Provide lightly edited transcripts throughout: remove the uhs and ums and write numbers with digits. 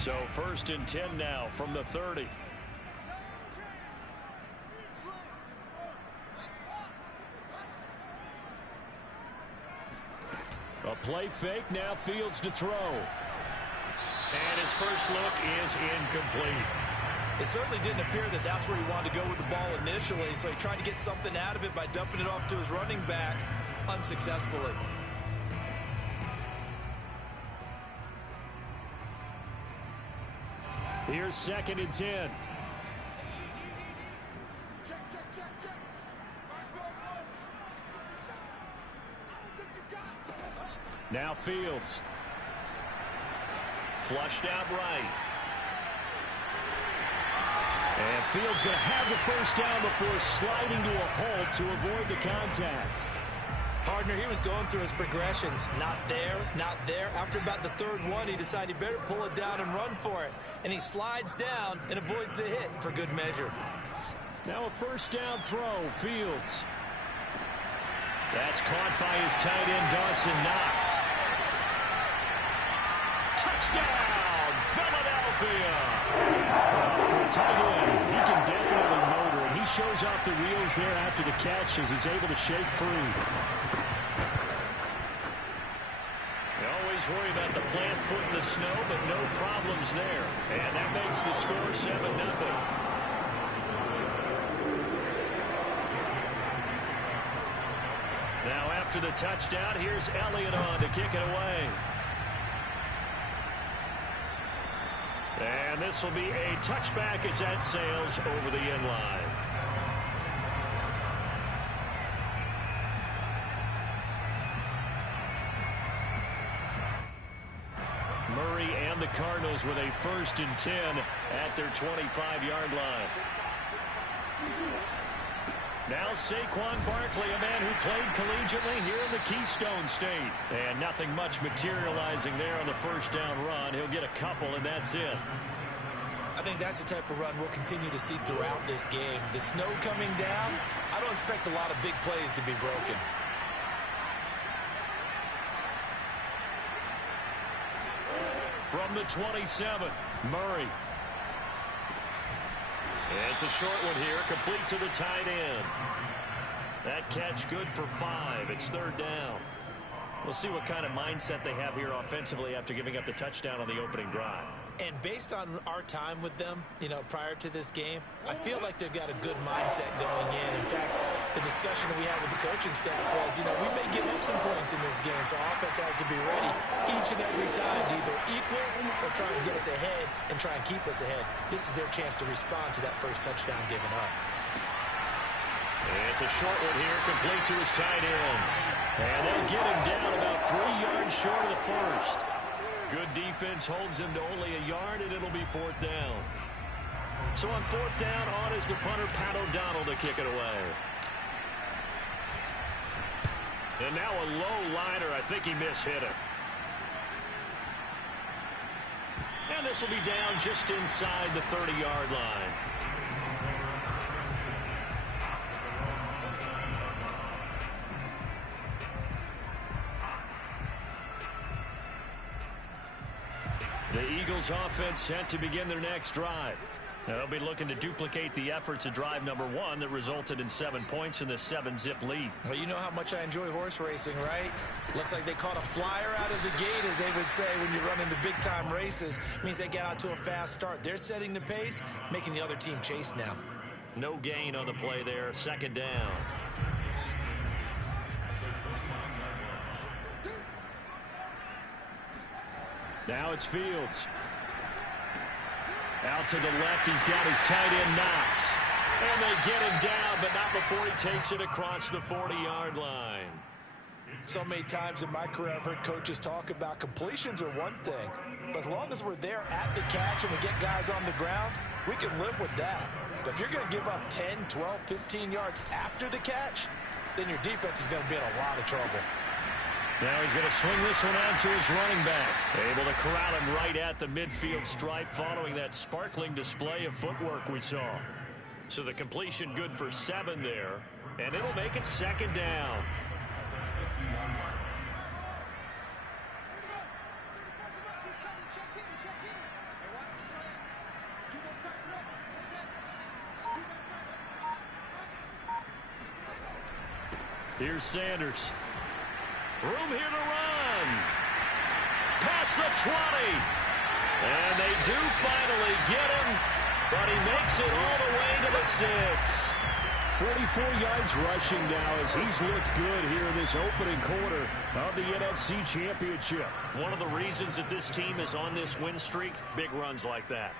So 1st and 10 now from the 30. A play fake, now Fields to throw. And his first look is incomplete. It certainly didn't appear that that's where he wanted to go with the ball initially, so he tried to get something out of it by dumping it off to his running back unsuccessfully. Here's 2nd and 10. Now Fields. Flushed out right. And Fields going to have the first down before sliding to a halt to avoid the contact. Partner, he was going through his progressions. Not there, not there. After about the 3rd one, he decided he better pull it down and run for it. And he slides down and avoids the hit for good measure. Now a first down throw, Fields. That's caught by his tight end, Dawson Knox. Touchdown, Philadelphia! For a tight end, he can definitely motor, and he shows off the wheels there after the catch as he's able to shake free. They always worry about the plant foot in the snow, but no problems there. And that makes the score 7-0. Now after the touchdown, here's Elliott on to kick it away. And this will be a touchback as that sails over the end line. Murray and the Cardinals with a 1st and 10 at their 25-yard line. Now Saquon Barkley, a man who played collegiately here in the Keystone State. And nothing much materializing there on the first down run. He'll get a couple, and that's it. I think that's the type of run we'll continue to see throughout this game. The snow coming down, I don't expect a lot of big plays to be broken. From the 27, Murray. It's a short one here, complete to the tight end. That catch good for 5. It's 3rd down. We'll see what kind of mindset they have here offensively after giving up the touchdown on the opening drive. And based on our time with them, prior to this game, I feel like they've got a good mindset going in. In fact, the discussion that we had with the coaching staff was, we may give up some points in this game, so offense has to be ready each and every time to either equal or try and get us ahead and try and keep us ahead. This is their chance to respond to that first touchdown given up. It's a short one here, complete to his tight end. And they'll get him down about 3 yards short of the first. Good defense holds him to only a yard, and it'll be 4th down. So on 4th down, on is the punter, Pat O'Donnell, to kick it away. And now a low liner. I think he mishit it. And this will be down just inside the 30-yard line. The Eagles offense set to begin their next drive. Now they'll be looking to duplicate the efforts of drive number 1 that resulted in 7 points in the 7-zip lead. Well, you know how much I enjoy horse racing, right? Looks like they caught a flyer out of the gate, as they would say when you're running the big-time races. Means they get out to a fast start. They're setting the pace, making the other team chase now. No gain on the play there. 2nd down. Now it's Fields. Out to the left, he's got his tight end, Knox. And they get him down, but not before he takes it across the 40-yard line. So many times in my career, I've heard coaches talk about completions are one thing, but as long as we're there at the catch and we get guys on the ground, we can live with that. But if you're going to give up 10, 12, 15 yards after the catch, then your defense is going to be in a lot of trouble. Now he's going to swing this one out to his running back. Able to corral him right at the midfield stripe following that sparkling display of footwork we saw. So the completion good for 7 there, and it'll make it 2nd down. Here's Sanders. Room here to run. Past the 20. And they do finally get him, but he makes it all the way to the 6. 44 yards rushing now as he's looked good here in this opening quarter of the NFC Championship. One of the reasons that this team is on this win streak, big runs like that.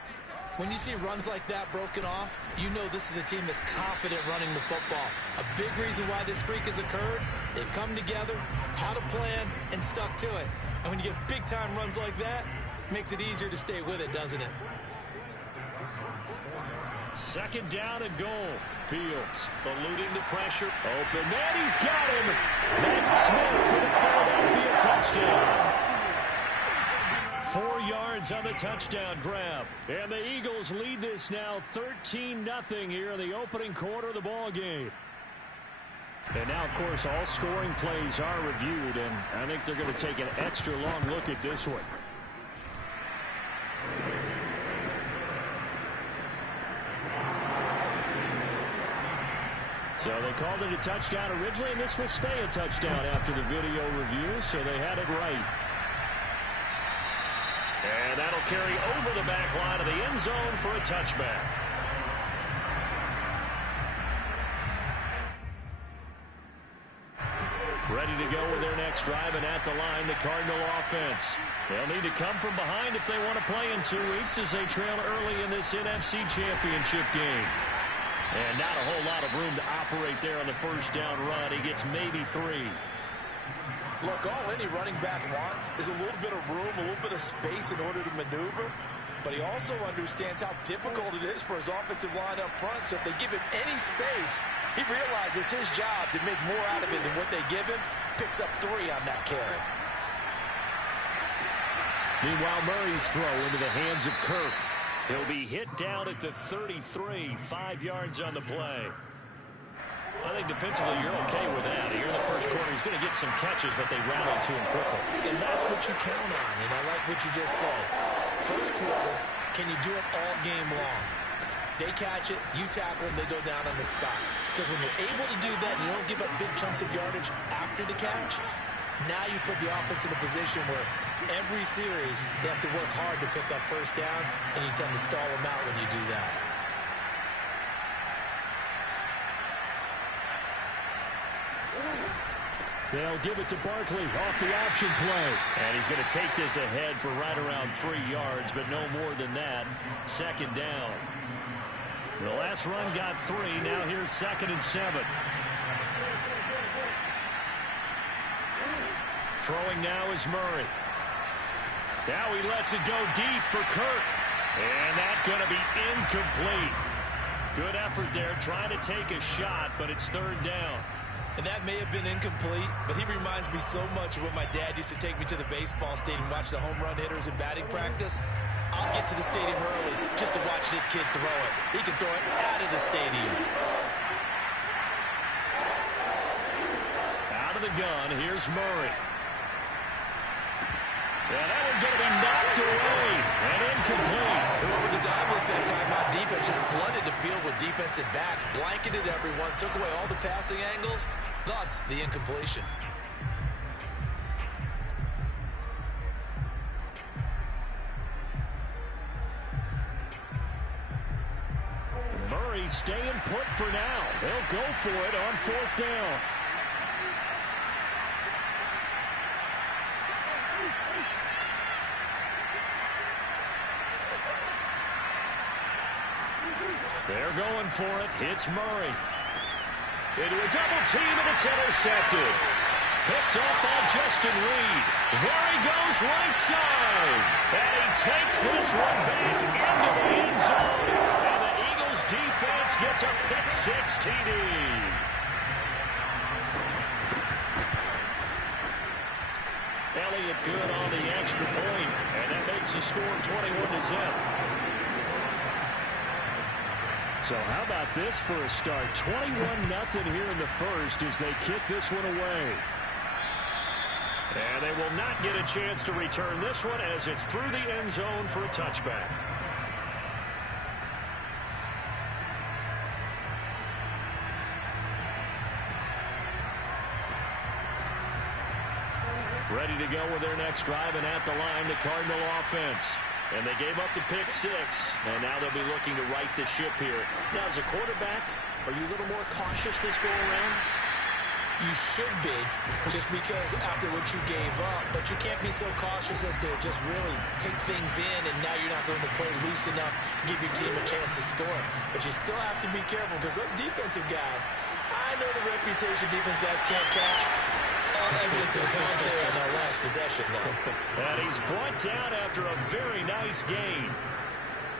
When you see runs like that broken off, you know this is a team that's confident running the football. A big reason why this streak has occurred, they've come together, had a plan, and stuck to it. And when you get big-time runs like that, it makes it easier to stay with it, doesn't it? Second down and goal. Fields eluding the pressure. Open man, he's got him. That's Smith for the Philadelphia touchdown. 4 yards on the touchdown grab. And the Eagles lead this now 13-0 here in the opening quarter of the ball game. And now, of course, all scoring plays are reviewed, and I think they're going to take an extra long look at this one. So they called it a touchdown originally, and this will stay a touchdown after the video review, so they had it right. And that'll carry over the back line of the end zone for a touchback. Ready to go with their next drive, and at the line, the Cardinal offense. They'll need to come from behind if they want to play in 2 weeks as they trail early in this NFC Championship game. And not a whole lot of room to operate there on the first down run. He gets maybe 3. Look, all any running back wants is a little bit of room, a little bit of space in order to maneuver. But he also understands how difficult it is for his offensive line up front. So if they give him any space, he realizes his job to make more out of it than what they give him. Picks up 3 on that carry. Meanwhile, Murray's throw into the hands of Kirk. He'll be hit down at the 33, 5 yards on the play. I think defensively you're okay with that. Here in the first quarter, he's going to get some catches, but they rallied to him quickly. And that's what you count on, and I like what you just said. First quarter, can you do it all game long? They catch it, you tackle them, they go down on the spot. Because when you're able to do that and you don't give up big chunks of yardage after the catch, now you put the offense in a position where every series they have to work hard to pick up first downs, and you tend to stall them out when you do that. They'll give it to Barkley off the option play. And he's going to take this ahead for right around 3 yards, but no more than that. Second down. The last run got 3. Now here's 2nd and 7. Throwing now is Murray. Now he lets it go deep for Kirk. And that's going to be incomplete. Good effort there, trying to take a shot, but it's 3rd down. And that may have been incomplete, but he reminds me so much of when my dad used to take me to the baseball stadium, watch the home run hitters in batting practice. I'll get to the stadium early just to watch this kid throw it. He can throw it out of the stadium. Out of the gun, here's Murray. And that one's going to be knocked away and incomplete. Whoever the dive looked that time on defense just flooded the field with defensive backs, blanketed everyone, took away all the passing angles, thus the incompletion. Murray staying put for now. They'll go for it on 4th down. They're going for it. It's Murray. Into a double team, and it's intercepted. Picked up by Justin Reed. There he goes right side. And he takes this one back into the end zone. And the Eagles defense gets a pick-6 TD. Elliott good on the extra point, and that makes the score 21-0. So how about this for a start? 21-0 here in the first as they kick this one away. And they will not get a chance to return this one as it's through the end zone for a touchback. go with their next drive, and at the line, the Cardinal offense. And they gave up the pick 6, and now they'll be looking to right the ship here. Now, as a quarterback, are you a little more cautious this go-around? You should be, just because after what you gave up, but you can't be so cautious as to just really take things in, and now you're not going to play loose enough to give your team a chance to score. But you still have to be careful, because those defensive guys, I know the reputation defense guys can't catch. All evidence to the contrary on their last possession, though. And he's brought down after a very nice gain.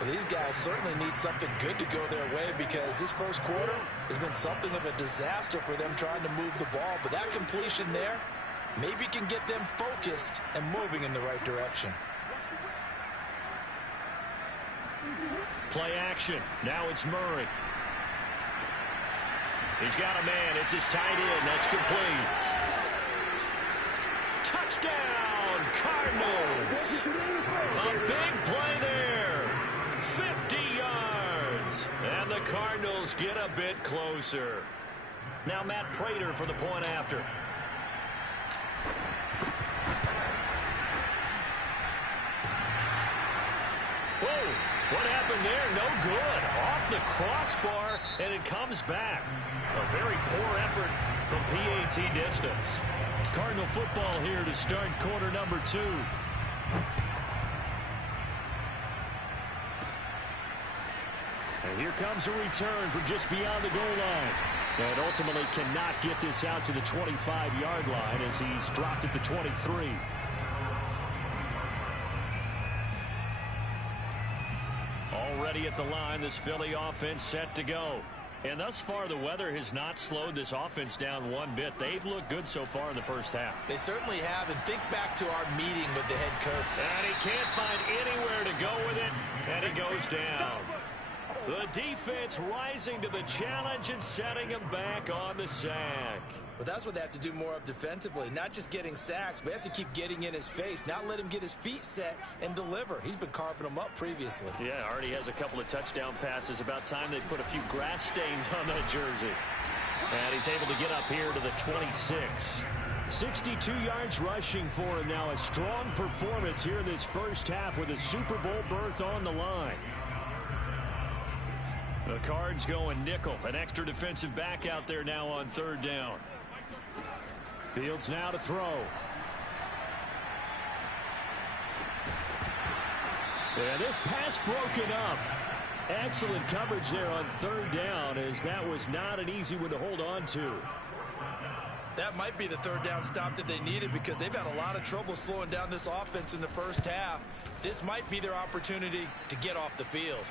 Well, these guys certainly need something good to go their way, because this first quarter has been something of a disaster for them trying to move the ball. But that completion there maybe can get them focused and moving in the right direction. Play action. Now it's Murray. He's got a man. It's his tight end. That's complete. Touchdown, Cardinals. A big play there. 50 yards. And the Cardinals get a bit closer. Now Matt Prater for the point after. Whoa, what happened there? No good. Off the crossbar, and it comes back. A very poor effort from PAT distance. Cardinal football here to start quarter number 2. And here comes a return from just beyond the goal line. And ultimately cannot get this out to the 25-yard line as he's dropped at the 23. Already at the line, this Philly offense set to go. And thus far, the weather has not slowed this offense down one bit. They've looked good so far in the first half. They certainly have. And think back to our meeting with the head coach. And he can't find anywhere to go with it. And he goes down. The defense rising to the challenge and setting him back on the sack. Well, that's what they have to do more of defensively. Not just getting sacks, but they have to keep getting in his face. Not let him get his feet set and deliver. He's been carving them up previously. Yeah, already has a couple of touchdown passes. About time they put a few grass stains on that jersey. And he's able to get up here to the 26. 62 yards rushing for him now. A strong performance here in this first half with a Super Bowl berth on the line. The Cards going nickel. An extra defensive back out there now on third down. Fields now to throw. And this pass broken up. Excellent coverage there on third down, as that was not an easy one to hold on to. That might be the third down stop that they needed, because they've had a lot of trouble slowing down this offense in the first half. This might be their opportunity to get off the field.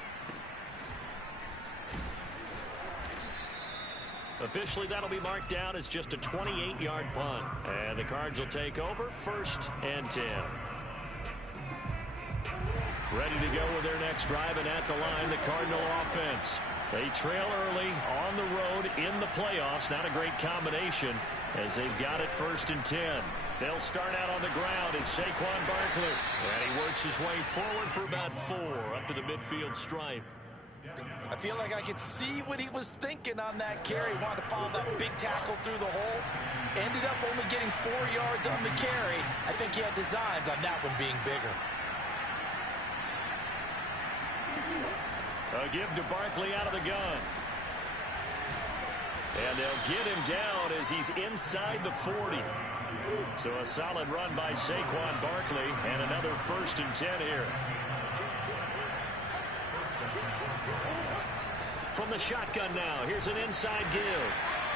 Officially, that'll be marked down as just a 28-yard punt. And the Cards will take over, 1st and 10. Ready to go with their next drive, and at the line, the Cardinal offense. They trail early on the road in the playoffs. Not a great combination as they've got it 1st and 10. They'll start out on the ground. It's Saquon Barkley. And he works his way forward for about 4 up to the midfield stripe. I feel like I could see what he was thinking on that carry. Wanted to follow that big tackle through the hole. Ended up only getting 4 yards on the carry. I think he had designs on that one being bigger. A give to Barkley out of the gun. And they'll get him down as he's inside the 40. So a solid run by Saquon Barkley, and another 1st and 10 here. From the shotgun now, here's an inside give.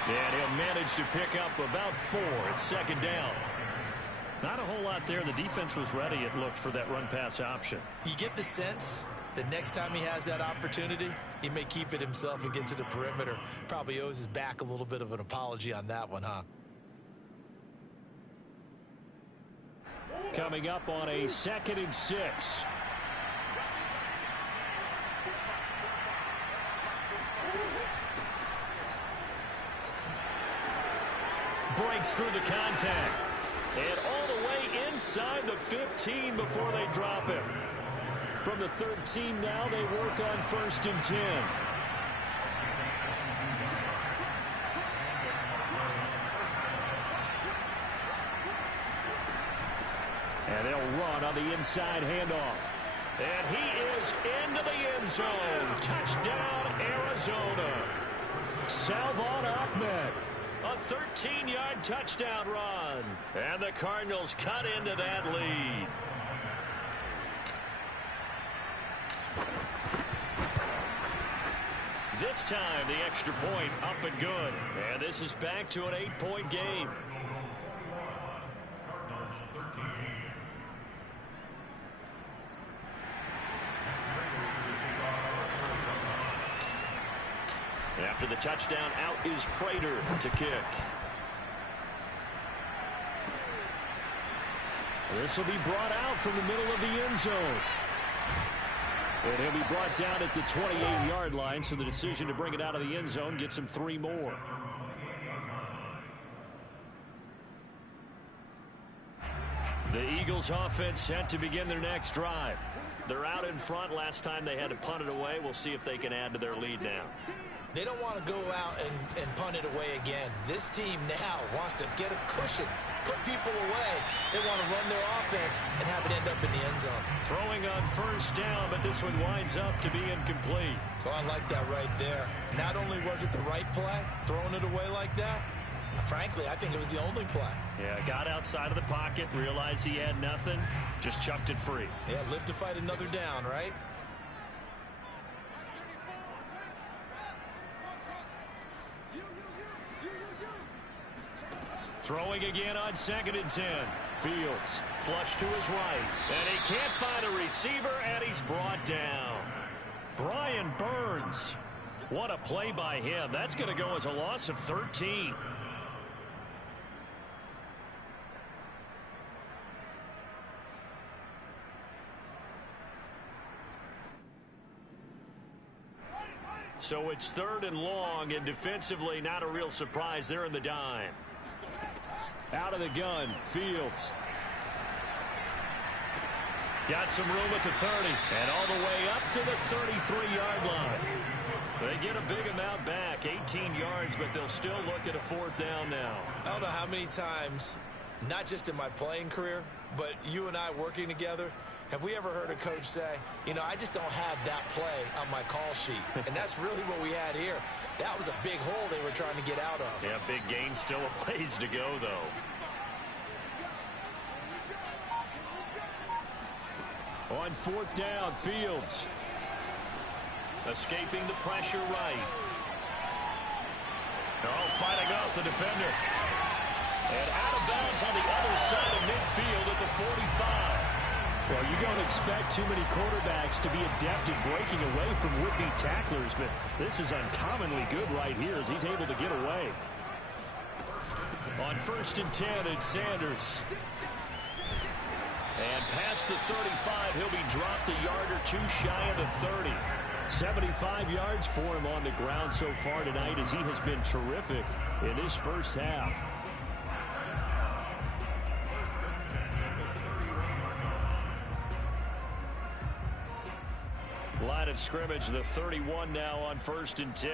And he'll manage to pick up about 4. It's 2nd down. Not a whole lot there. The defense was ready, it looked, for that run-pass option. You get the sense that next time he has that opportunity, he may keep it himself and get to the perimeter. Probably owes his back a little bit of an apology on that one, huh? Coming up on a 2nd and 6. Breaks through the contact. And all the way inside the 15 before they drop him. From the 13 now, they work on 1st and 10. And they'll run on the inside handoff. And he is into the end zone. Touchdown, Arizona. Salvon Ahmed. A 13-yard touchdown run. And the Cardinals cut into that lead. This time, the extra point up and good. And this is back to an 8-point game. After the touchdown, out is Prater to kick. This will be brought out from the middle of the end zone. And he'll be brought down at the 28-yard line, so the decision to bring it out of the end zone gets him 3 more. The Eagles offense set to begin their next drive. They're out in front. Last time they had to punt it away. We'll see if they can add to their lead now. They don't want to go out and punt it away again. This team now wants to get a cushion, put people away. They want to run their offense and have it end up in the end zone. Throwing on first down, but this one winds up to be incomplete. So I like that right there. Not only was it the right play, throwing it away like that, frankly, I think it was the only play. Yeah, got outside of the pocket, realized he had nothing, just chucked it free. Yeah, live to fight another down, right? Throwing again on 2nd and 10. Fields flush to his right. And he can't find a receiver, and he's brought down. Brian Burns. What a play by him. That's going to go as a loss of 13. So it's 3rd and long, and defensively not a real surprise there in the dime. Out of the gun, Fields. Got some room at the 30, and all the way up to the 33-yard line. They get a big amount back, 18 yards, but they'll still look at a 4th down now. I don't know how many times, not just in my playing career, but you and I working together, have we ever heard a coach say, you know, I just don't have that play on my call sheet. And that's really what we had here. That was a big hole they were trying to get out of. Yeah, big gain, still a ways to go, though. On 4th down, Fields. Escaping the pressure right. Oh, fighting off the defender. And out of bounds on the other side of midfield at the 45. Well, you don't expect too many quarterbacks to be adept at breaking away from would-be tacklers, but this is uncommonly good right here as he's able to get away. On 1st and 10, it's Sanders. And past the 35, he'll be dropped a yard or two shy of the 30. 75 yards for him on the ground so far tonight as he has been terrific in this first half. Line of scrimmage, the 31 now on 1st and 10.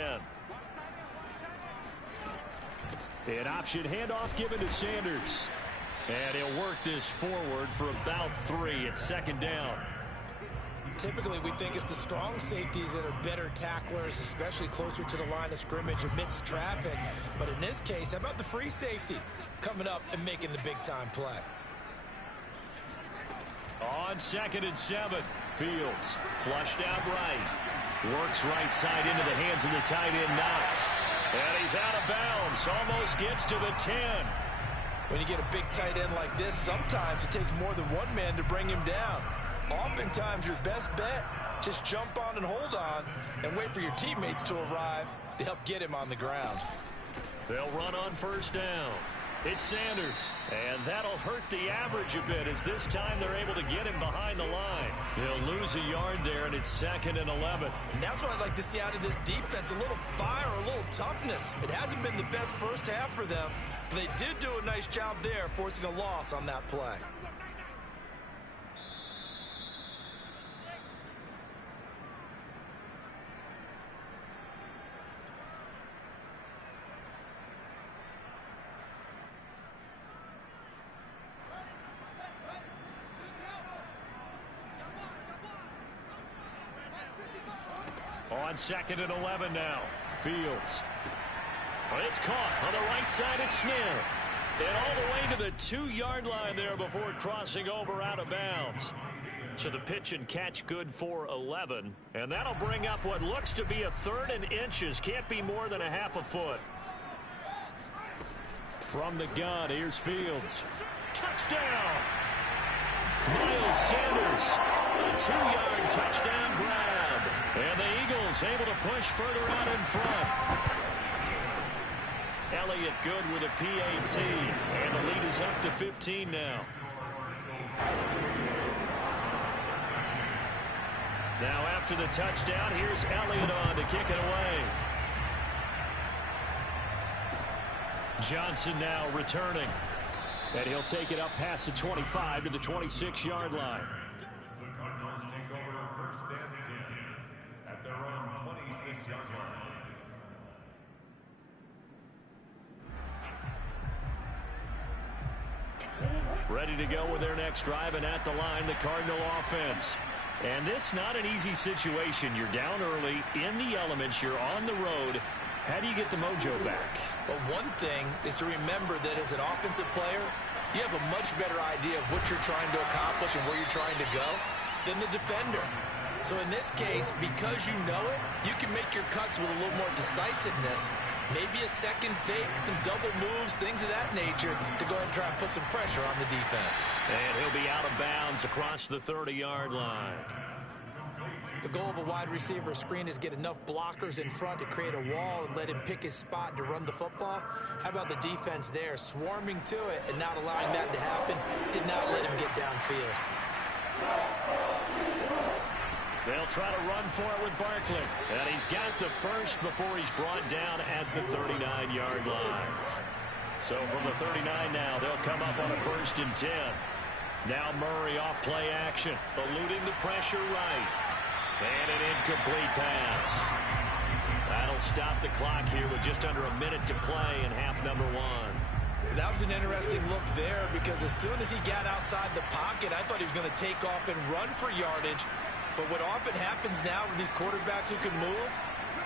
An option handoff given to Sanders. And he'll work this forward for about 3 at 2nd down. Typically, we think it's the strong safeties that are better tacklers, especially closer to the line of scrimmage amidst traffic. But in this case, how about the free safety coming up and making the big-time play? On 2nd and 7, Fields flushed out right. Works right side into the hands of the tight end, Knox. And he's out of bounds. Almost gets to the 10. When you get a big tight end like this, sometimes it takes more than one man to bring him down. Oftentimes, your best bet, just jump on and hold on and wait for your teammates to arrive to help get him on the ground. They'll run on 1st down. It's Sanders, and that'll hurt the average a bit as this time they're able to get him behind the line. He'll lose a yard there, and it's 2nd and 11. And that's what I'd like to see out of this defense, a little fire, a little toughness. It hasn't been the best first half for them, but they did do a nice job there forcing a loss on that play. On 2nd and 11 now. Fields. Well, it's caught on the right side. It's Smith. And all the way to the 2-yard line there before crossing over out of bounds. So the pitch and catch good for 11. And that'll bring up what looks to be a 3rd and inches. Can't be more than a half a foot. From the gun, here's Fields. Touchdown! Miles Sanders. A 2-yard touchdown grab. And the Eagles able to push further out in front. Elliott good with a PAT. And the lead is up to 15 now. Now after the touchdown, here's Elliott on to kick it away. Johnson now returning. And he'll take it up past the 25 to the 26-yard line. The Cardinals take over 1st and 10 at their own 26-yard line. Ready to go with their next drive, and at the line, the Cardinal offense. And this not an easy situation. You're down early, in the elements, you're on the road. How do you get the mojo back? But one thing is to remember that as an offensive player, you have a much better idea of what you're trying to accomplish and where you're trying to go than the defender. So in this case, because you know it, you can make your cuts with a little more decisiveness. Maybe a second fake, some double moves, things of that nature to go ahead and try and put some pressure on the defense. And he'll be out of bounds across the 30-yard line. The goal of a wide receiver screen is get enough blockers in front to create a wall and let him pick his spot to run the football. How about the defense there, swarming to it and not allowing that to happen? Did not let him get downfield. They'll try to run for it with Barkley. And he's got the first before he's brought down at the 39-yard line. So from the 39 now, they'll come up on a 1st and 10. Now Murray off play action, eluding the pressure right. And an incomplete pass. That'll stop the clock here with just under a minute to play in half number 1. That was an interesting look there because as soon as he got outside the pocket, I thought he was going to take off and run for yardage. But what often happens now with these quarterbacks who can move,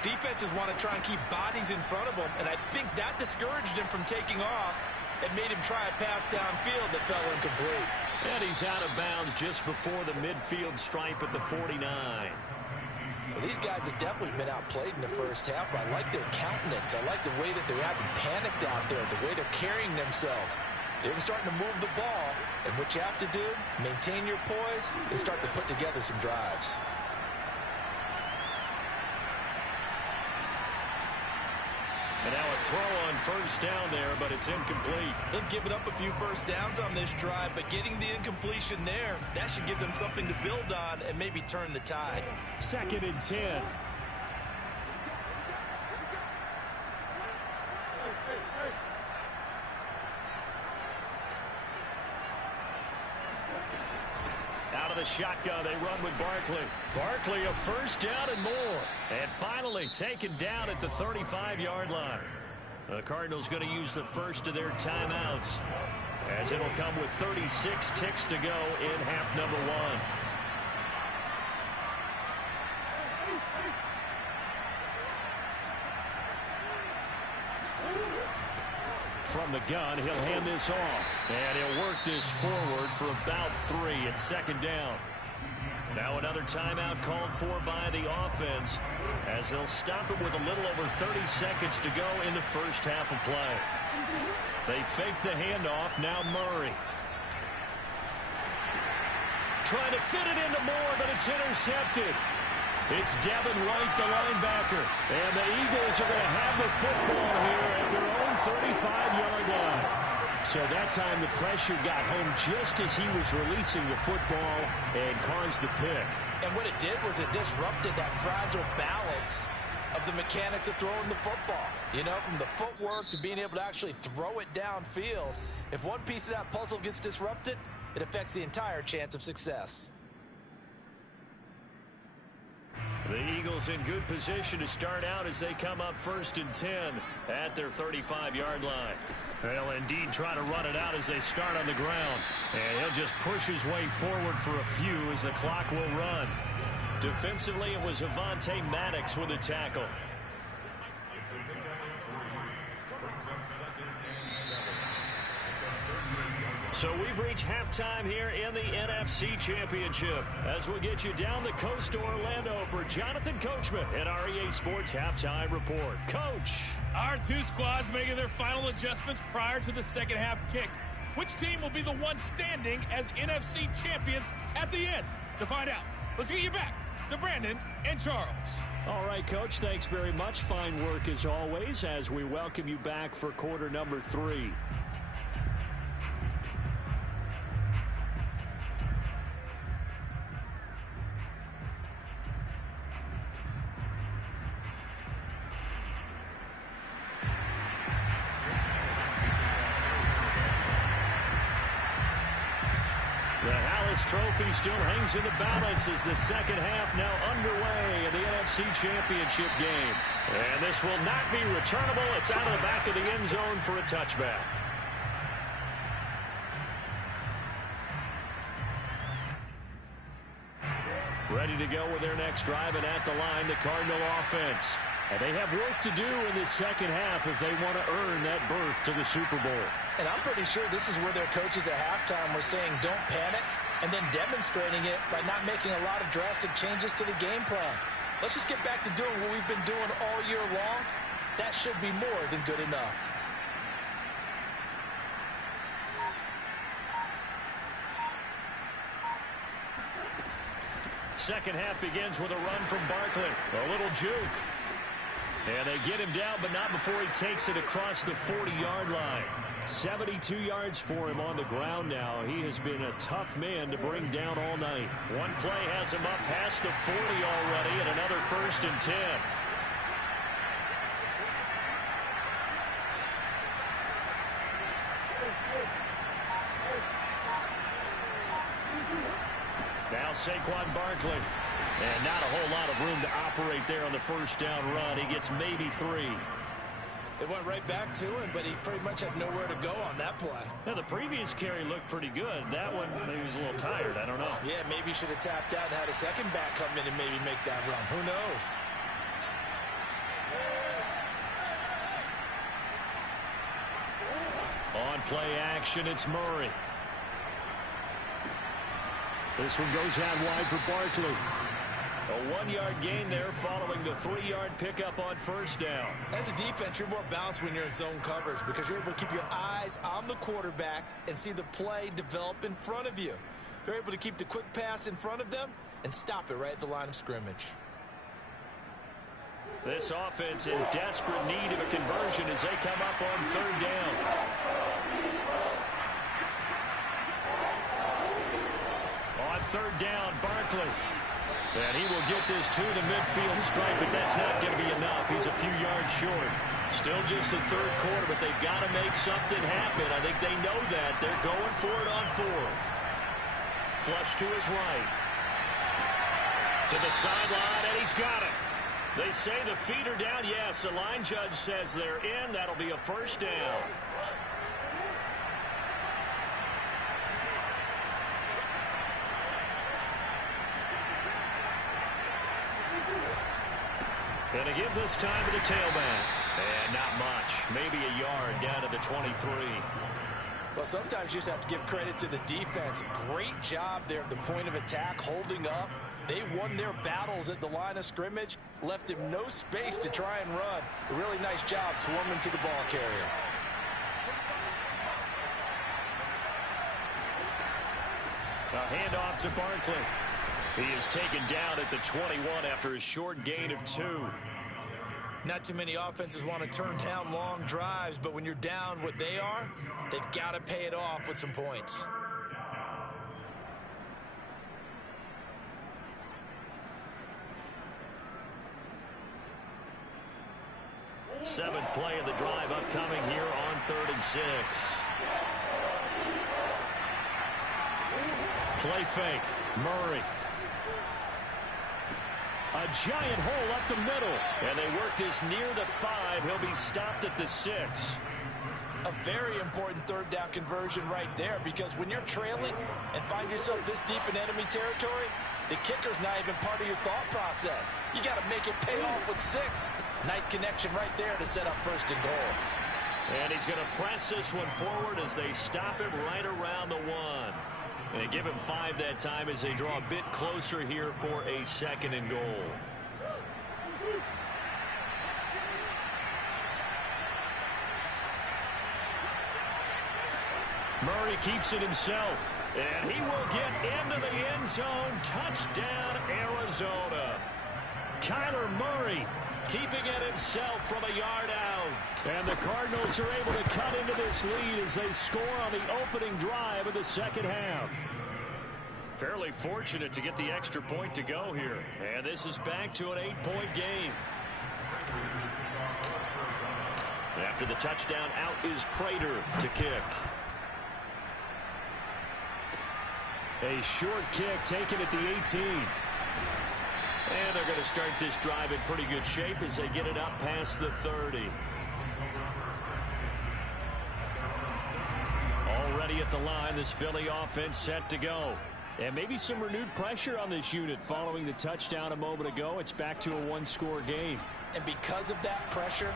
defenses want to try and keep bodies in front of them, and I think that discouraged him from taking off and made him try a pass downfield that fell incomplete. And he's out of bounds just before the midfield stripe at the 49. Well, these guys have definitely been outplayed in the first half, but I like their countenance. I like the way that they're having panicked out there, the way they're carrying themselves. They're starting to move the ball, and what you have to do, maintain your poise and start to put together some drives. And now a throw on 1st down there, but it's incomplete. They've given up a few first downs on this drive, but getting the incompletion there, that should give them something to build on and maybe turn the tide. 2nd and 10. Out of the shotgun, they run with Barkley. Barkley, a 1st down and more. And finally taken down at the 35-yard line. The Cardinals going to use the first of their timeouts, as it'll come with 36 ticks to go in half number 1. From the gun, he'll hand this off. And he'll work this forward for about 3 at 2nd down. Now another timeout called for by the offense, as they'll stop it with a little over 30 seconds to go in the first half of play. They fake the handoff. Now Murray. Trying to fit it into Moore, but it's intercepted. It's Devin White, the linebacker. And the Eagles are going to have the football here at their own 35-yard line. So that time the pressure got home just as he was releasing the football and caused the pick. And what it did was it disrupted that fragile balance of the mechanics of throwing the football. You know, from the footwork to being able to actually throw it downfield. If one piece of that puzzle gets disrupted, it affects the entire chance of success. The Eagles in good position to start out as they come up 1st and 10 at their 35-yard line. They'll indeed try to run it out as they start on the ground. And he'll just push his way forward for a few as the clock will run. Defensively, it was Avonte Maddox with a tackle. It's a pickup of 3. Brings up 2nd and 7. So we've reached halftime here in the NFC Championship as we get you down the coast to Orlando for Jonathan Coachman in our EA Sports Halftime Report. Coach. Our two squads making their final adjustments prior to the second half kick. Which team will be the one standing as NFC champions at the end? To find out, let's get you back to Brandon and Charles. All right, Coach, thanks very much. Fine work as always as we welcome you back for quarter number 3. The Hallis Trophy still hangs in the balance as the second half now underway in the NFC Championship game. And this will not be returnable. It's out of the back of the end zone for a touchback. Ready to go with their next drive, and at the line, the Cardinal offense. And they have work to do in the second half if they want to earn that berth to the Super Bowl. And I'm pretty sure this is where their coaches at halftime were saying don't panic, and then demonstrating it by not making a lot of drastic changes to the game plan. Let's just get back to doing what we've been doing all year long. That should be more than good enough. Second half begins with a run from Barkley. A little juke. And they get him down, but not before he takes it across the 40-yard line. 72 yards for him on the ground now. He has been a tough man to bring down all night. One play has him up past the 40 already, and another 1st and 10. Now Saquon Barkley. And not a whole lot of room to operate there on the first down run. He gets maybe 3. It went right back to him, but he pretty much had nowhere to go on that play. Now, the previous carry looked pretty good. That one, maybe he was a little tired. I don't know. Yeah, maybe he should have tapped out and had a second back come in and maybe make that run. Who knows? On play action, it's Murray. This one goes out wide for Barkley. A 1-yard gain there following the 3-yard pickup on first down. As a defense, you're more balanced when you're in zone coverage because you're able to keep your eyes on the quarterback and see the play develop in front of you. They're able to keep the quick pass in front of them and stop it right at the line of scrimmage. This offense in desperate need of a conversion as they come up on 3rd down. On 3rd down, Barkley. And he will get this to the midfield stripe, but that's not going to be enough. He's a few yards short. Still just the 3rd quarter, but they've got to make something happen. I think they know that. They're going for it on 4th. Flush to his right. To the sideline, and he's got it. They say the feet are down. Yes, the line judge says they're in. That'll be a 1st down. And to give this time to the tailback. And not much. Maybe a yard down to the 23. Well, sometimes you just have to give credit to the defense. Great job there at the point of attack, holding up. They won their battles at the line of scrimmage, left him no space to try and run. A really nice job swarming to the ball carrier. A handoff to Barkley. He is taken down at the 21 after a short gain of 2. Not too many offenses want to turn down long drives, but when you're down what they are, they've got to pay it off with some points. Seventh play of the drive upcoming here on 3rd and 6. Play fake. Murray. A giant hole up the middle. And they work this near the 5. He'll be stopped at the 6. A very important third down conversion right there, because when you're trailing and find yourself this deep in enemy territory, the kicker's not even part of your thought process. You got to make it pay off with 6. Nice connection right there to set up 1st and goal. And he's going to press this one forward as they stop him right around the 1. And they give him 5 that time as they draw a bit closer here for a 2nd and goal. Murray keeps it himself, and he will get into the end zone. Touchdown, Arizona. Kyler Murray keeping it himself from a yard out. And the Cardinals are able to cut into this lead as they score on the opening drive of the 2nd half. Fairly fortunate to get the extra point to go here. And this is back to an 8-point game. After the touchdown, out is Prater to kick. A short kick taken at the 18. And they're going to start this drive in pretty good shape as they get it up past the 30. Already at the line, this Philly offense set to go. And maybe some renewed pressure on this unit following the touchdown a moment ago. It's back to a 1-score game. And because of that pressure,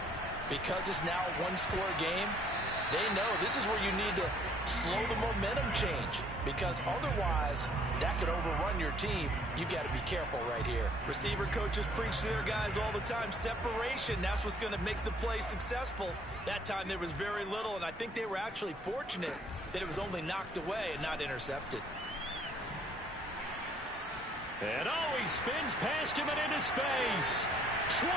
because it's now a 1-score game, they know this is where you need to slow the momentum change, because otherwise that could overrun your team. You've got to be careful right here. Receiver coaches preach to their guys all the time. Separation, that's what's going to make the play successful. That time there was very little, and I think they were actually fortunate that it was only knocked away and not intercepted. And he spins past him and into space. 20.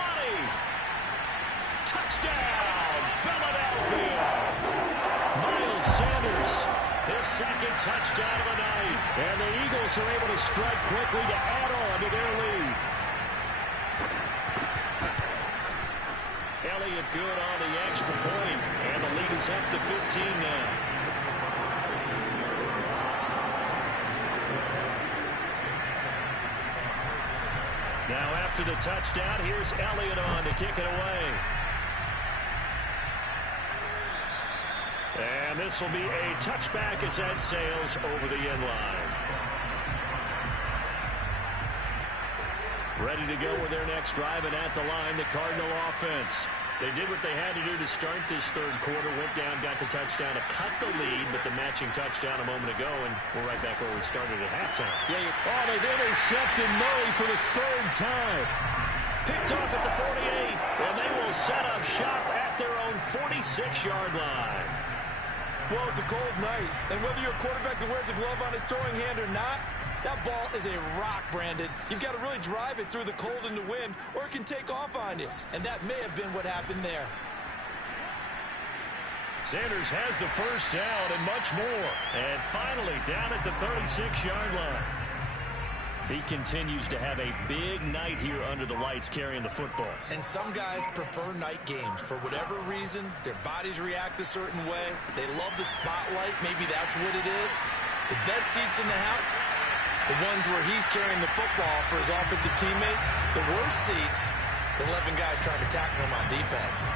Touchdown, Philadelphia. Miles Sanders, his 2nd touchdown of the night. And the Eagles are able to strike quickly to add on to their lead. Elliott good on the extra point, and the lead is up to 15 now. Now after the touchdown, here's Elliott on to kick it away. And this will be a touchback as that sails over the end line. Ready to go with their next drive, and at the line, the Cardinal offense. They did what they had to do to start this 3rd quarter, went down, got the touchdown to cut the lead, but the matching touchdown a moment ago, and we're right back where we started at halftime. They've intercepted Murray for the 3rd time. Picked off at the 48, and they will set up shop at their own 46-yard line. Well, it's a cold night, and whether you're a quarterback that wears a glove on his throwing hand or not, that ball is a rock, Brandon. You've got to really drive it through the cold and the wind, or it can take off on you. And that may have been what happened there. Sanders has the 1st down and much more. And finally, down at the 36-yard line. He continues to have a big night here under the lights carrying the football. And some guys prefer night games. For whatever reason, their bodies react a certain way. They love the spotlight. Maybe that's what it is. The best seats in the house, the ones where he's carrying the football for his offensive teammates. The worst seats, the 11 guys trying to tackle him on defense.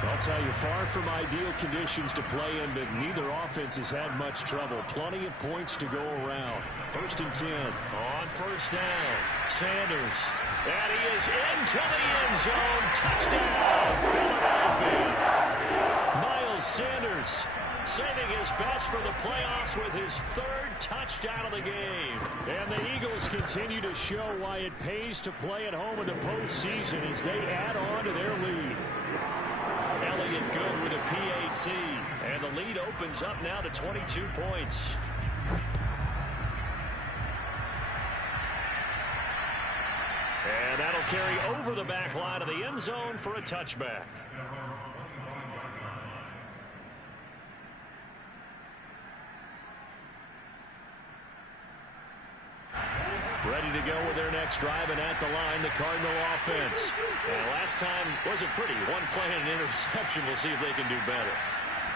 I'll tell you, far from ideal conditions to play in, but neither offense has had much trouble. Plenty of points to go around. 1st and 10. On 1st down, Sanders. And he is into the end zone. Touchdown, Philadelphia. Miles Sanders saving his best for the playoffs with his 3rd touchdown of the game. And the Eagles continue to show why it pays to play at home in the postseason as they add on to their lead. Elliott good with a PAT. And the lead opens up now to 22 points. And that'll carry over the back line of the end zone for a touchback. Ready to go with their next drive, and at the line, the Cardinal offense. And last time wasn't pretty. One play and an interception. We'll see if they can do better.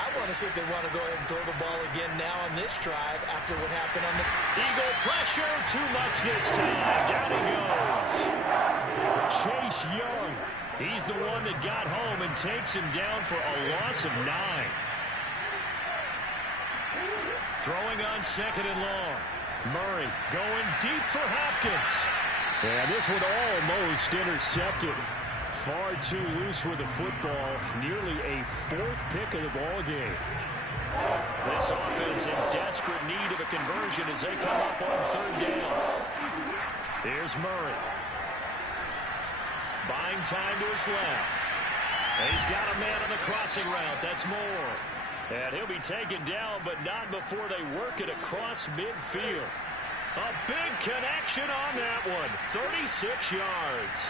I want to see if they want to go ahead and throw the ball again now on this drive after what happened on the... Eagle pressure, too much this time. Down he goes. Chase Young. He's the one that got home and takes him down for a loss of 9. Throwing on second and long. Murray going deep for Hopkins. And this one almost intercepted. Far too loose with the football. Nearly a fourth pick of the ball game. This offense in desperate need of a conversion as they come up on third down. Here's Murray. Buying time to his left. And he's got a man on the crossing route. That's Moore. And he'll be taken down, but not before they work it across midfield. A big connection on that one. 36 yards.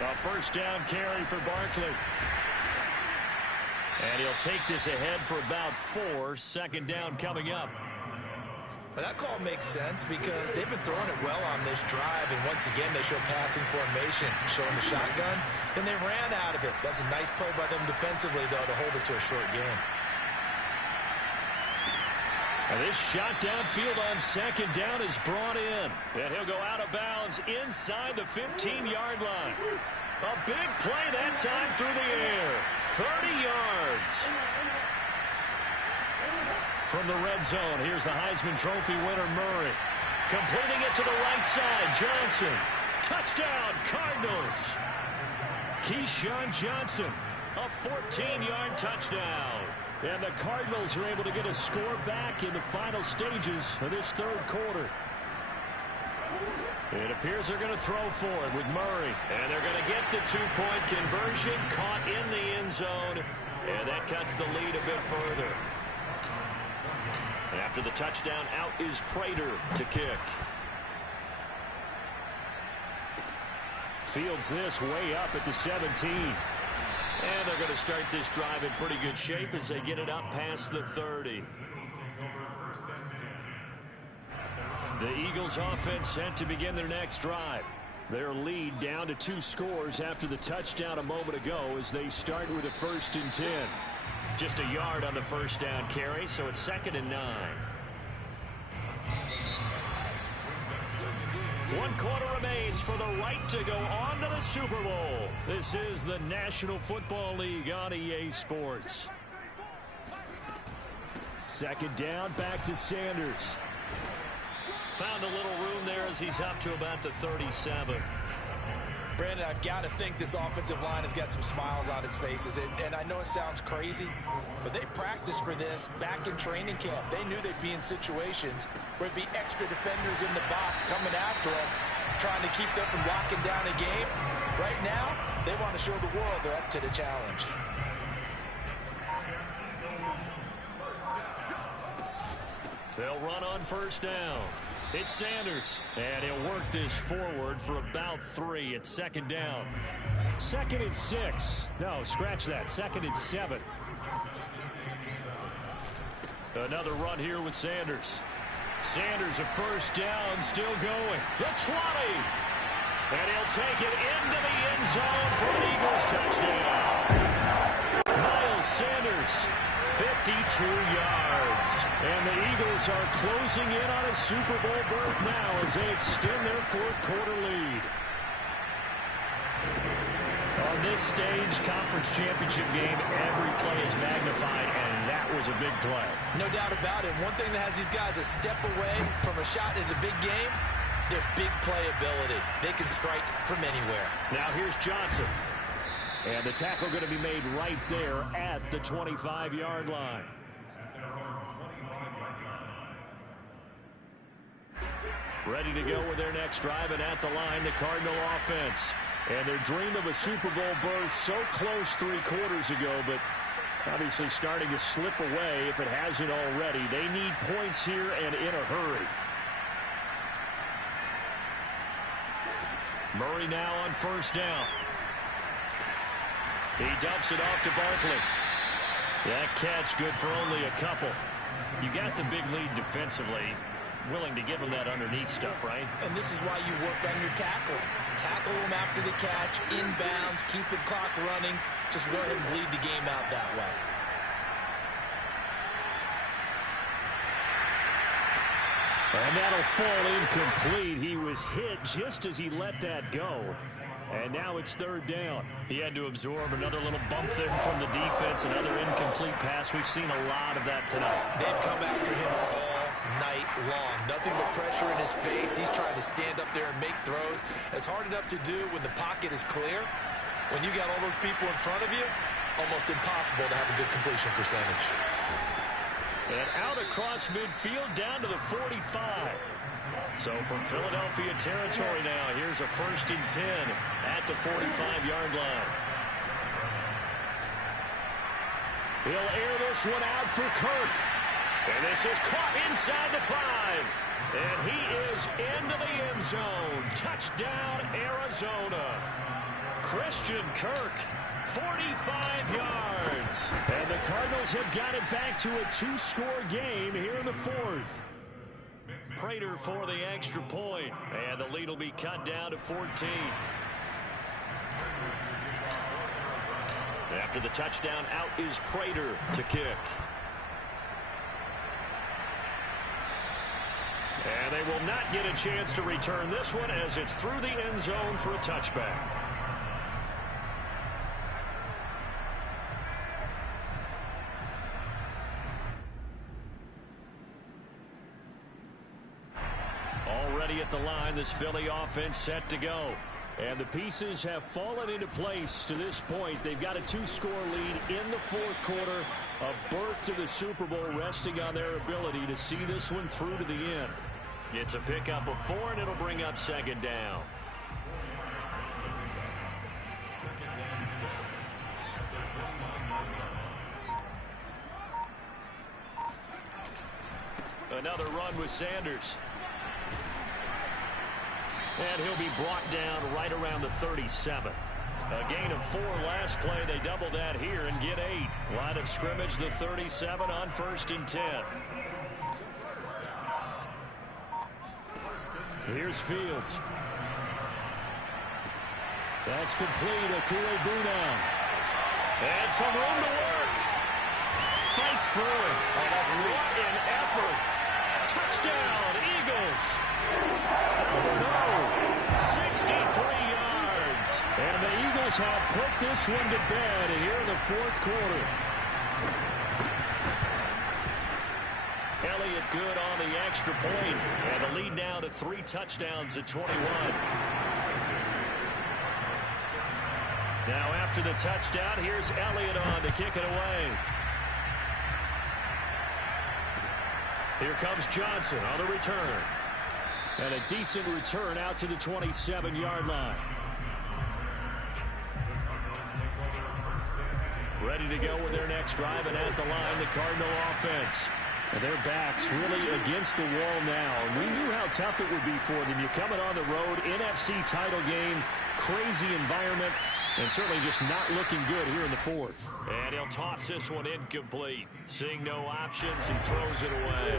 A first down carry for Barkley. And he'll take this ahead for about 4. Second down coming up. But that call makes sense because they've been throwing it well on this drive, and once again they show passing formation, showing the shotgun. Then they ran out of it. That's a nice play by them defensively, though, to hold it to a short game. And this shot downfield on second down is brought in. And he'll go out of bounds inside the 15-yard line. A big play that time through the air. 30 yards. From the red zone, here's the Heisman Trophy winner, Murray. Completing it to the right side, Johnson. Touchdown, Cardinals. Keyshawn Johnson, a 14-yard touchdown. And the Cardinals are able to get a score back in the final stages of this third quarter. It appears they're going to throw for it with Murray. And they're going to get the two-point conversion, caught in the end zone. And that cuts the lead a bit further. After the touchdown, out is Prater to kick. Fields this way up at the 17. And they're going to start this drive in pretty good shape as they get it up past the 30. The Eagles offense set to begin their next drive. Their lead down to 2 scores after the touchdown a moment ago as they start with a 1st and 10. Just a yard on the first down carry, so it's 2nd and 9. 1 quarter remains for the right to go on to the Super Bowl. This is the National Football League on EA Sports. 2nd down, back to Sanders. Found a little room there as he's up to about the 37. Brandon, I've got to think this offensive line has got some smiles on its faces. And I know it sounds crazy, but they practiced for this back in training camp. They knew they'd be in situations where there'd be extra defenders in the box coming after them, trying to keep them from locking down a game. Right now, they want to show the world they're up to the challenge. They'll run on first down. It's Sanders, and he'll work this forward for about 3 at 2nd down. 2nd and 6. No, scratch that. 2nd and 7. Another run here with Sanders. Sanders a first down, still going. The 20. And he'll take it into the end zone for an Eagles touchdown. Miles Sanders, 52 yards. And the Eagles are closing in on a Super Bowl berth now as they extend their 4th quarter lead. On this stage, conference championship game, every play is magnified, and that was a big play. No doubt about it. One thing that has these guys a step away from a shot in the big game, their big playability. They can strike from anywhere. Now here's Johnson. And the tackle going to be made right there at the 25-yard line. Ready to go with their next drive, and at the line, the Cardinal offense. And their dream of a Super Bowl berth so close 3 quarters ago, but obviously starting to slip away if it hasn't already. They need points here and in a hurry. Murray now on first down. He dumps it off to Barkley. That catch good for only a couple. You got the big lead defensively. Willing to give him that underneath stuff, right? And this is why you work on your tackling. Tackle him after the catch, inbounds, keep the clock running. Just go ahead and bleed the game out that way. And that'll fall incomplete. He was hit just as he let that go. And now it's third down. He had to absorb another little bump there from the defense, another incomplete pass. We've seen a lot of that tonight. They've come after him all night long. Nothing but pressure in his face. He's trying to stand up there and make throws. It's hard enough to do when the pocket is clear. When you got all those people in front of you, almost impossible to have a good completion percentage. And out across midfield down to the 45. So from Philadelphia territory now, here's a 1st and 10 at the 45-yard line. He'll air this one out for Kirk. And this is caught inside the 5. And he is into the end zone. Touchdown, Arizona. Christian Kirk, 45 yards. And the Cardinals have got it back to a 2-score game here in the 4th. Prater for the extra point, and the lead will be cut down to 14. After the touchdown, out is Prater to kick. And they will not get a chance to return this one as it's through the end zone for a touchback. At the line, this Philly offense set to go. And the pieces have fallen into place to this point. They've got a 2-score lead in the 4th quarter. A berth to the Super Bowl resting on their ability to see this one through to the end. It's a pickup of 4, and it'll bring up 2nd down. Another run with Sanders. And he'll be brought down right around the 37. A gain of 4 last play. They double that here and get 8. Line of scrimmage, the 37 on 1st and 10. Here's Fields. That's complete. Okuegbunam. And some room to work. Fights through it. What an effort. Touchdown, Eagles. No, 63 yards. And the Eagles have put this one to bed here in the 4th quarter. Elliott good on the extra point. And the lead now to 3 touchdowns at 21. Now after the touchdown, here's Elliott on to kick it away. Here comes Johnson on the return. And a decent return out to the 27-yard line. Ready to go with their next drive, and at the line, the Cardinal offense. And their backs really against the wall now. And we knew how tough it would be for them. You're coming on the road, NFC title game, crazy environment, and certainly just not looking good here in the 4th. And he'll toss this one incomplete. Seeing no options, he throws it away.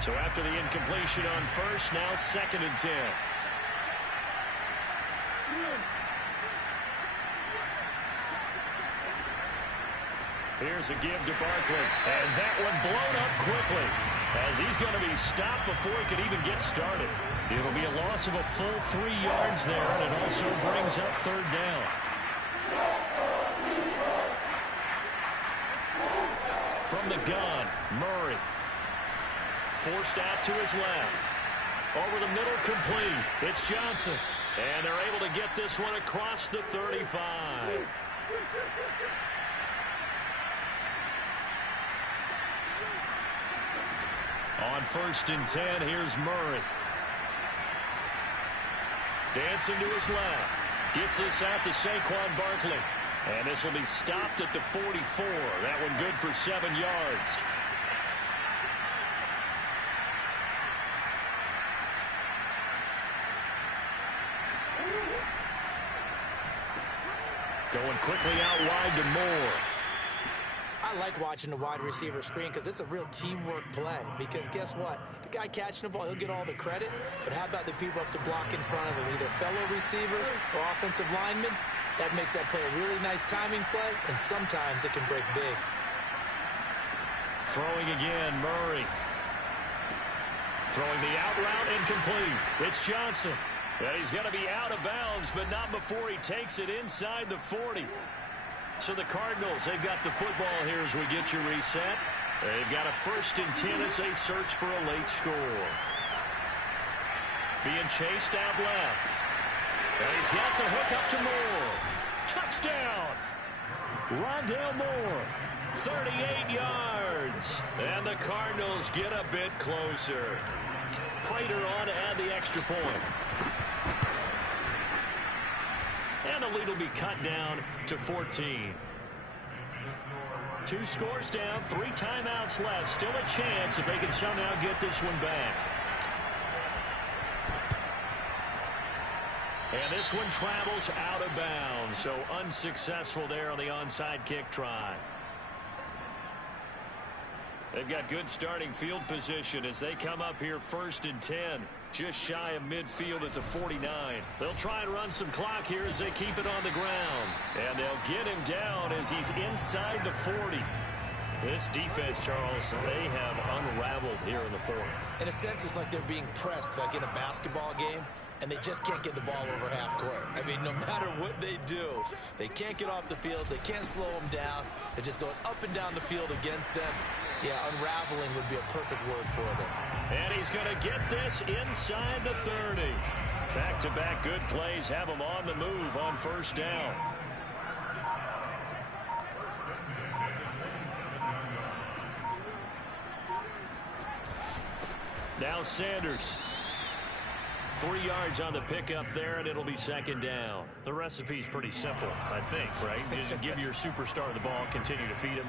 So after the incompletion on 1st, now 2nd and 10. Here's a give to Barkley. And that one blown up quickly as he's going to be stopped before he could even get started. It'll be a loss of a full 3 yards there, and it also brings up 3rd down. From the gun, Murray. Forced out to his left. Over the middle, complete. It's Johnson. And they're able to get this one across the 35. On 1st and 10, here's Murray. Dancing to his left. Gets this out to Saquon Barkley. And this will be stopped at the 44. That one good for 7 yards. Going quickly out wide to Moore. I like watching the wide receiver screen because it's a real teamwork play. Because guess what? The guy catching the ball, he'll get all the credit. But how about the people up to block in front of him? Either fellow receivers or offensive linemen. That makes that play a really nice timing play. And sometimes it can break big. Throwing again, Murray. Throwing the out route incomplete. It's Johnson. And he's going to be out of bounds, but not before he takes it inside the 40. So the Cardinals, they've got the football here as we get you reset. They've got a 1st and 10 as they search for a late score. Being chased out left. And he's got the hook up to Moore. Touchdown! Rondale Moore, 38 yards. And the Cardinals get a bit closer. Prater on to add the extra point. And the lead will be cut down to 14. 2 scores down, 3 timeouts left. Still a chance if they can somehow get this one back. And this one travels out of bounds, so unsuccessful there on the onside kick try. They've got good starting field position as they come up here 1st and 10, just shy of midfield at the 49. They'll try and run some clock here as they keep it on the ground. And they'll get him down as he's inside the 40. This defense, Charles, they have unraveled here in the 4th. In a sense, it's like they're being pressed, like in a basketball game, and they just can't get the ball over half court. I mean, no matter what they do, they can't get off the field. They can't slow them down. They're just going up and down the field against them. Yeah, unraveling would be a perfect word for them. And he's going to get this inside the 30. Back-to-back good plays have him on the move on 1st down. Now Sanders. 3 yards on the pickup there, and it'll be 2nd down. The recipe's pretty simple, I think, right? Just give your superstar the ball, continue to feed him.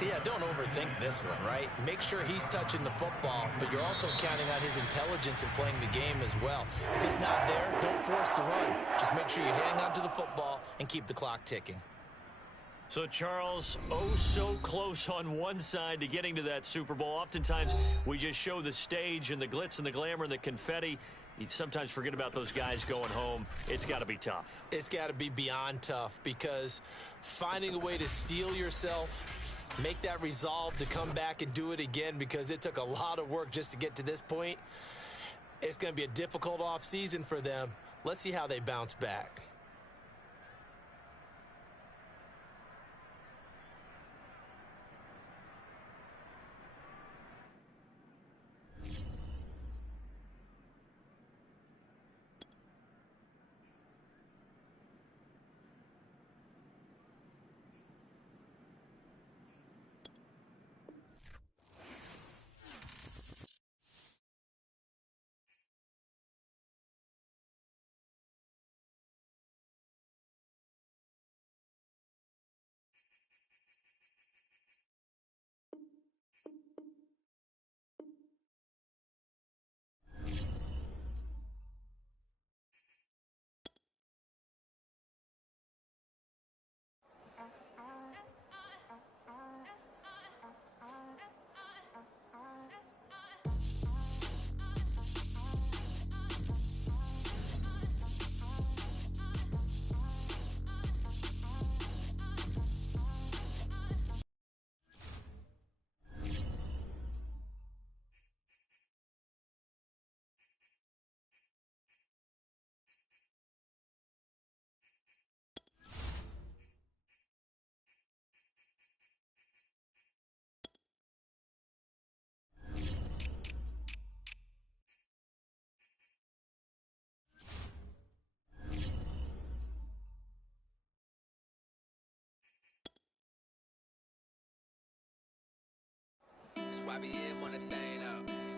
Yeah, don't overthink this one, right? Make sure he's touching the football, but you're also counting on his intelligence in playing the game as well. If it's not there, don't force the run. Just make sure you hang on to the football and keep the clock ticking. So, Charles, oh so close on one side to getting to that Super Bowl. Oftentimes, we just show the stage and the glitz and the glamour and the confetti. You sometimes forget about those guys going home. It's got to be tough. It's got to be beyond tough because finding a way to steel yourself, make that resolve to come back and do it again because it took a lot of work just to get to this point. It's going to be a difficult offseason for them. Let's see how they bounce back. YBM on the thing up.